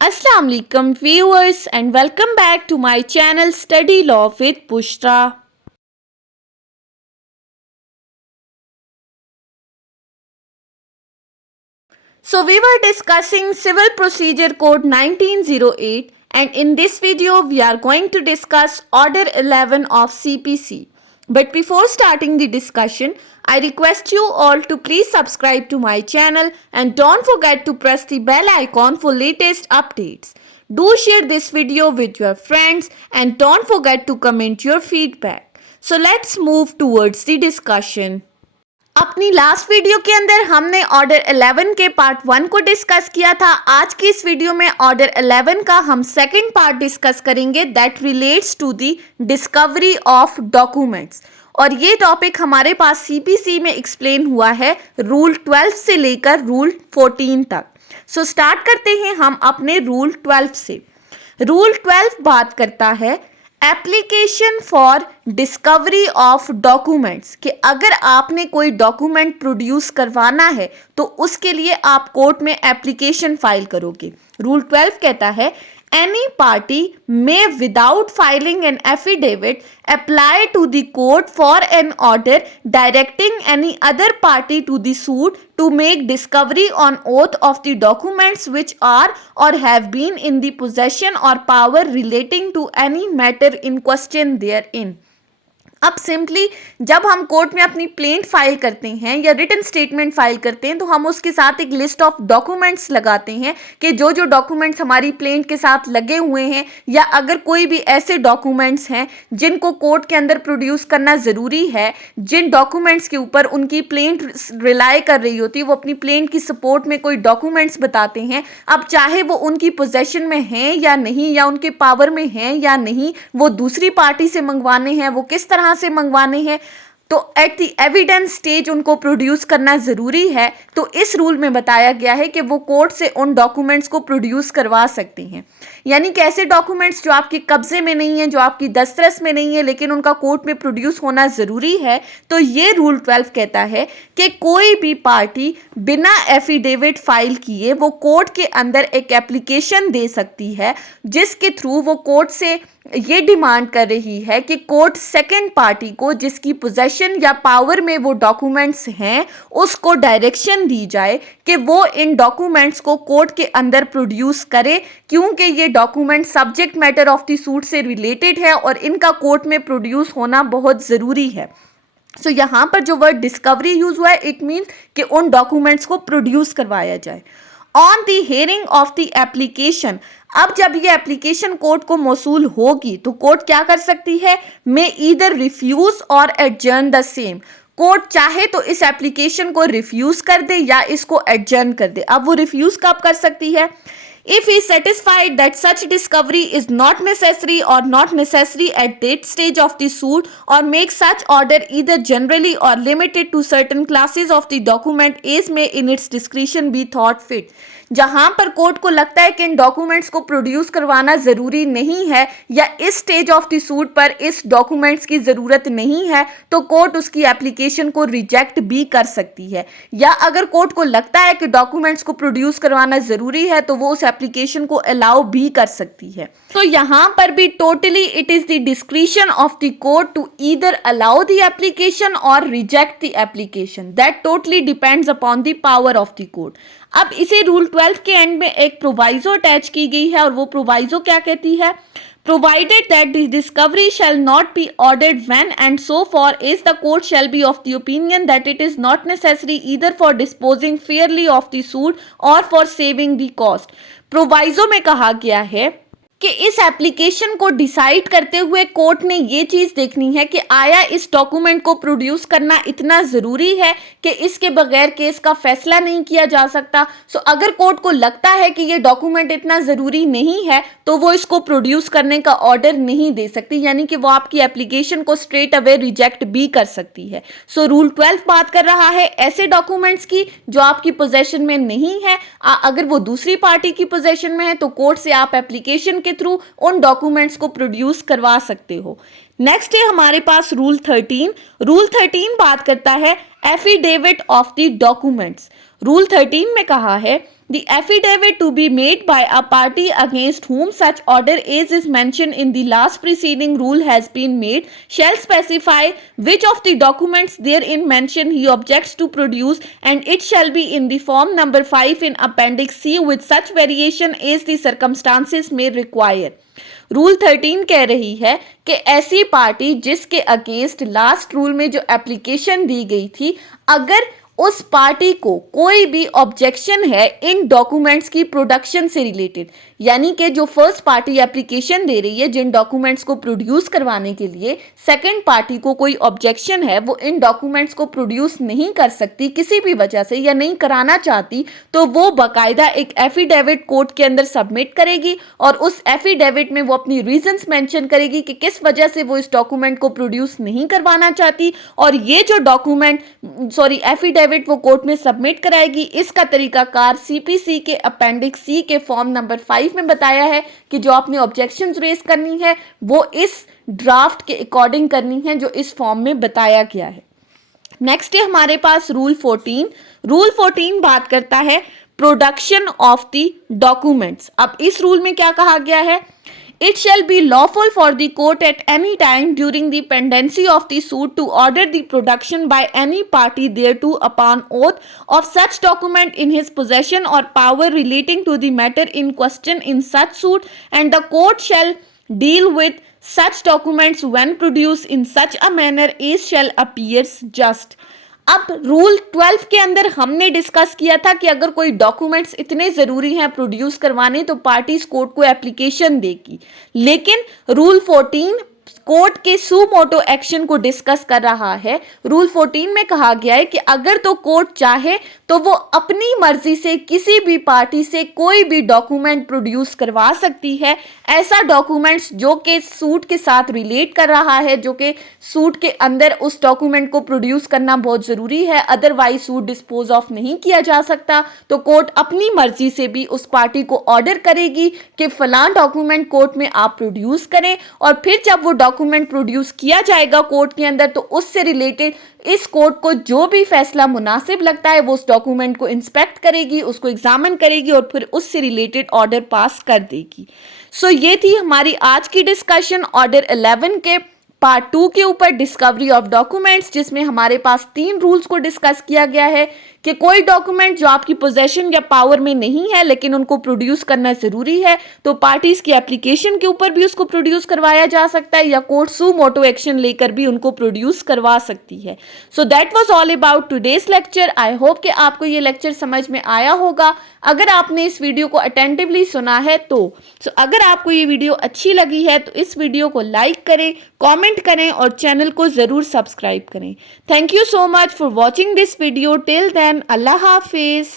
Assalamu alaikum viewers and welcome back to my channel Study Law with Bushra. So we were discussing Civil Procedure Code 1908 and in this video we are going to discuss Order 11 of CPC. But before starting the discussion, I request you all to please subscribe to my channel and don't forget to press the bell icon for latest updates. Do share this video with your friends and don't forget to comment your feedback. So let's move towards the discussion. अपनी last video के अंदर हमने order 11 के part 1 को discuss किया था। आज की इस वीडियो में ऑर्डर 11 का हम सेकंड पार्ट डिस्कस करेंगे that relates to the discovery of documents. और ये टॉपिक हमारे पास सीपीसी में एक्सप्लेन हुआ है रूल 12 से लेकर रूल 14 तक। सो स्टार्ट करते हैं हम अपने रूल 12 से। रूल 12 बात करता है application for discovery of documents कि अगर आपने कोई डॉक्यूमेंट प्रोड्यूस करवाना है तो उसके लिए आप कोर्ट में एप्लीकेशन फाइल करोगे। रूल 12 कहता है any party may without filing an affidavit apply to the court for an order directing any other party to the suit to make discovery on oath of the documents which are or have been in the possession or power relating to any matter in question therein। अब simply जब हम court में अपनी plaint file करते हैं या written statement file करते हैं तो हम उसके साथ एक लिस्ट ऑफ डॉक्यूमेंट्स लगाते हैं कि जो जो डॉक्यूमेंट्स हमारी प्लेंट के साथ लगे हुए हैं या अगर कोई भी ऐसे डॉक्यूमेंट्स हैं जिनको कोर्ट के अंदर प्रोड्यूस करना ज़रूरी है, जिन डॉक्यूमेंट्स के ऊपर उनकी प्लेंट रिलाई कर रही होती है, वो अपनी प्लेंट की सपोर्ट में कोई डॉक्यूमेंट्स बताते हैं। अब चाहे वो उनकी पोजेशन में हैं या नहीं या उनके पावर में हैं या नहीं, वो दूसरी पार्टी से मंगवाने हैं, वो किस तरह से मंगवाने हैं, तो एट द एविडेंस स्टेज उनको प्रोड्यूस करना ज़रूरी है। तो इस रूल में बताया गया है कि वो कोर्ट से उन डॉक्यूमेंट्स को प्रोड्यूस करवा सकते हैं। यानी कि ऐसे डॉक्यूमेंट्स जो आपके कब्जे में नहीं है, जो आपकी दस्तरस में नहीं है, लेकिन उनका कोर्ट में प्रोड्यूस होना ज़रूरी है। तो ये रूल 12 कहता है कि कोई भी पार्टी बिना एफिडेविट फाइल किए वो कोर्ट के अंदर एक एप्लीकेशन दे सकती है जिसके थ्रू वो कोर्ट से ये डिमांड कर रही है कि कोर्ट सेकंड पार्टी को जिसकी पोजेशन या पावर में वो डॉक्यूमेंट्स हैं उसको डायरेक्शन दी जाए कि वो इन डॉक्यूमेंट्स को कोर्ट के अंदर प्रोड्यूस करे, क्योंकि ये document subject matter of the suit से रिलेटेड है और इनका कोर्ट में प्रोड्यूस होना बहुत ज़रूरी है। सो यहाँ पर जो वर्ड डिस्कवरी यूज हुआ है इट मीन्स कि उन डॉक्यूमेंट्स को प्रोड्यूस करवाया जाए। On the hearing of the application, अब जब ये एप्लीकेशन कोर्ट को मौसूल होगी तो कोर्ट क्या कर सकती है, मे ईदर रिफ्यूज और एडजर्न द सेम। कोर्ट चाहे तो इस एप्लीकेशन को रिफ्यूज कर दे या इसको एडजर्न कर दे। अब वो रिफ्यूज कब कर सकती है, if he is satisfied that such discovery is not necessary or not necessary at that stage of the suit or make such order either generally or limited to certain classes of the document as may in its discretion be thought fit। जहां पर court को लगता है कि इन documents को produce करवाना ज़रूरी नहीं है या इस स्टेज ऑफ द सूट पर इस डॉक्यूमेंट्स की ज़रूरत नहीं है तो कोर्ट उसकी एप्लीकेशन को रिजेक्ट भी कर सकती है। या अगर कोर्ट को लगता है कि डॉक्यूमेंट्स को प्रोड्यूस करवाना ज़रूरी है तो वो उस एप्लीकेशन को अलाउ भी कर सकती है। तो यहाँ पर भी totally it is the discretion of the court to either allow the application or reject the application, that totally depends upon the power of the court. अब इसे रूल 12 के एंड में एक प्रोवाइजो अटैच की गई है और वो प्रोवाइजो क्या कहती है, provided that the discovery shall not be ordered when and so far as the court shall be of the opinion that it is not necessary either for disposing fairly of the suit or for saving the cost। Proviso में कहा गया है कि इस application को decide करते हुए court ने ये चीज़ देखनी है कि आया इस डॉक्यूमेंट को प्रोड्यूस करना इतना ज़रूरी है कि इसके बगैर केस का फैसला नहीं किया जा सकता। सो अगर कोर्ट को लगता है कि ये डॉक्यूमेंट इतना ज़रूरी नहीं है तो वो इसको प्रोड्यूस करने का ऑर्डर नहीं दे सकती, यानी कि वो आपकी एप्लीकेशन को स्ट्रेट अवे रिजेक्ट भी कर सकती है। सो रूल 12 बात कर रहा है ऐसे डॉक्यूमेंट्स की जो आपकी पोजेशन में नहीं है। अगर वो दूसरी पार्टी की पोजेशन में है तो कोर्ट से आप एप्लीकेशन के थ्रू उन डॉक्यूमेंट्स को प्रोड्यूस करवा सकते हो। नेक्स्ट है हमारे पास रूल 13। रूल 13 बात करता है affidavit of the documents. Rule 13 में कहा है The affidavit to be made by a party against whom such order is mentioned in the last preceding rule has been made shall specify which of the documents therein mentioned he objects to produce, and it shall be in the form number 5 in appendix C with such variation as the circumstances may require. Rule 13 कह रही है कि ऐसी party जिसके against last rule में जो application दी गई थी, अगर उस पार्टी को कोई भी ऑब्जेक्शन है इन डॉक्यूमेंट्स की प्रोडक्शन से रिलेटेड, यानी कि जो फर्स्ट पार्टी एप्लीकेशन दे रही है जिन डॉक्यूमेंट्स को प्रोड्यूस करवाने के लिए, सेकंड पार्टी को कोई ऑब्जेक्शन है, वो इन डॉक्यूमेंट्स को प्रोड्यूस नहीं कर सकती किसी भी वजह से या नहीं कराना चाहती, तो वो बाकायदा एक एफिडेविट कोर्ट के अंदर सबमिट करेगी और उस एफिडेविट में वो अपनी रीजंस मेंशन करेगी कि किस वजह से वो इस डॉक्यूमेंट को प्रोड्यूस नहीं करवाना चाहती, और ये जो एफिडेविट वो कोर्ट में सबमिट कराएगी। इसका तरीकाकार सीपीसी के अपेंडिक्स सी के फॉर्म नंबर 5 में बताया है कि जो आपने ऑब्जेक्शंस रेज करनी है वो इस ड्राफ्ट के अकॉर्डिंग करनी है जो इस फॉर्म में बताया गया है। नेक्स्ट है हमारे पास रूल 14। रूल 14 बात करता है प्रोडक्शन ऑफ द डॉक्यूमेंट्स। अब इस रूल में क्या कहा गया है? It shall be lawful for the court at any time during the pendency of the suit to order the production by any party thereto upon oath of such document in his possession or power relating to the matter in question in such suit, and the court shall deal with such documents when produced in such a manner as shall appears just. अब rule 12 के अंदर हमने discuss किया था कि अगर कोई documents इतने ज़रूरी हैं प्रोड्यूस करवाने तो पार्टीज कोर्ट को एप्लीकेशन देगी, लेकिन रूल 14 कोर्ट के सुमोटो एक्शन को डिस्कस कर रहा है। रूल 14 में कहा गया है कि अगर तो कोर्ट चाहे तो वो अपनी मर्जी से किसी भी पार्टी से कोई भी डॉक्यूमेंट प्रोड्यूस करवा सकती है, ऐसा डॉक्यूमेंट्स जो कि सूट के साथ रिलेट कर रहा है, जो कि सूट के अंदर उस डॉक्यूमेंट को प्रोड्यूस करना बहुत ज़रूरी है, अदरवाइज सूट डिस्पोज ऑफ नहीं किया जा सकता, तो कोर्ट अपनी मर्जी से भी उस पार्टी को ऑर्डर करेगी कि फलां डॉक्यूमेंट कोर्ट में आप प्रोड्यूस करें, और फिर जब वो डॉक्यूमेंट प्रोड्यूस किया जाएगा कोर्ट के अंदर तो उससे रिलेटेड इस कोर्ट को जो भी फैसला मुनासिब लगता है वो उस डॉक्यूमेंट को इंस्पेक्ट करेगी, उसको एग्जामिन करेगी और फिर उससे रिलेटेड ऑर्डर पास कर देगी। सो ये थी हमारी आज की डिस्कशन ऑर्डर 11 के पार्ट 2 के ऊपर, डिस्कवरी ऑफ डॉक्यूमेंट्स, जिसमें हमारे पास 3 रूल्स को डिस्कस किया गया है कि कोई डॉक्यूमेंट जो आपकी पोजेशन या पावर में नहीं है लेकिन उनको प्रोड्यूस करना जरूरी है तो पार्टीज की एप्लीकेशन के ऊपर भी उसको प्रोड्यूस करवाया जा सकता है या कोर्ट सुमोटो एक्शन लेकर भी उनको प्रोड्यूस करवा सकती है। So that was all about today's lecture. I hope कि आपको ये लेक्चर समझ में आया होगा। अगर आपने इस वीडियो को अटेंटिवली सुना है तो अगर आपको ये वीडियो अच्छी लगी है तो इस वीडियो को लाइक करें, कमेंट करें और चैनल को ज़रूर सब्सक्राइब करें। Thank you so much for watching this video. Till then, अल्लाह हाफिज़।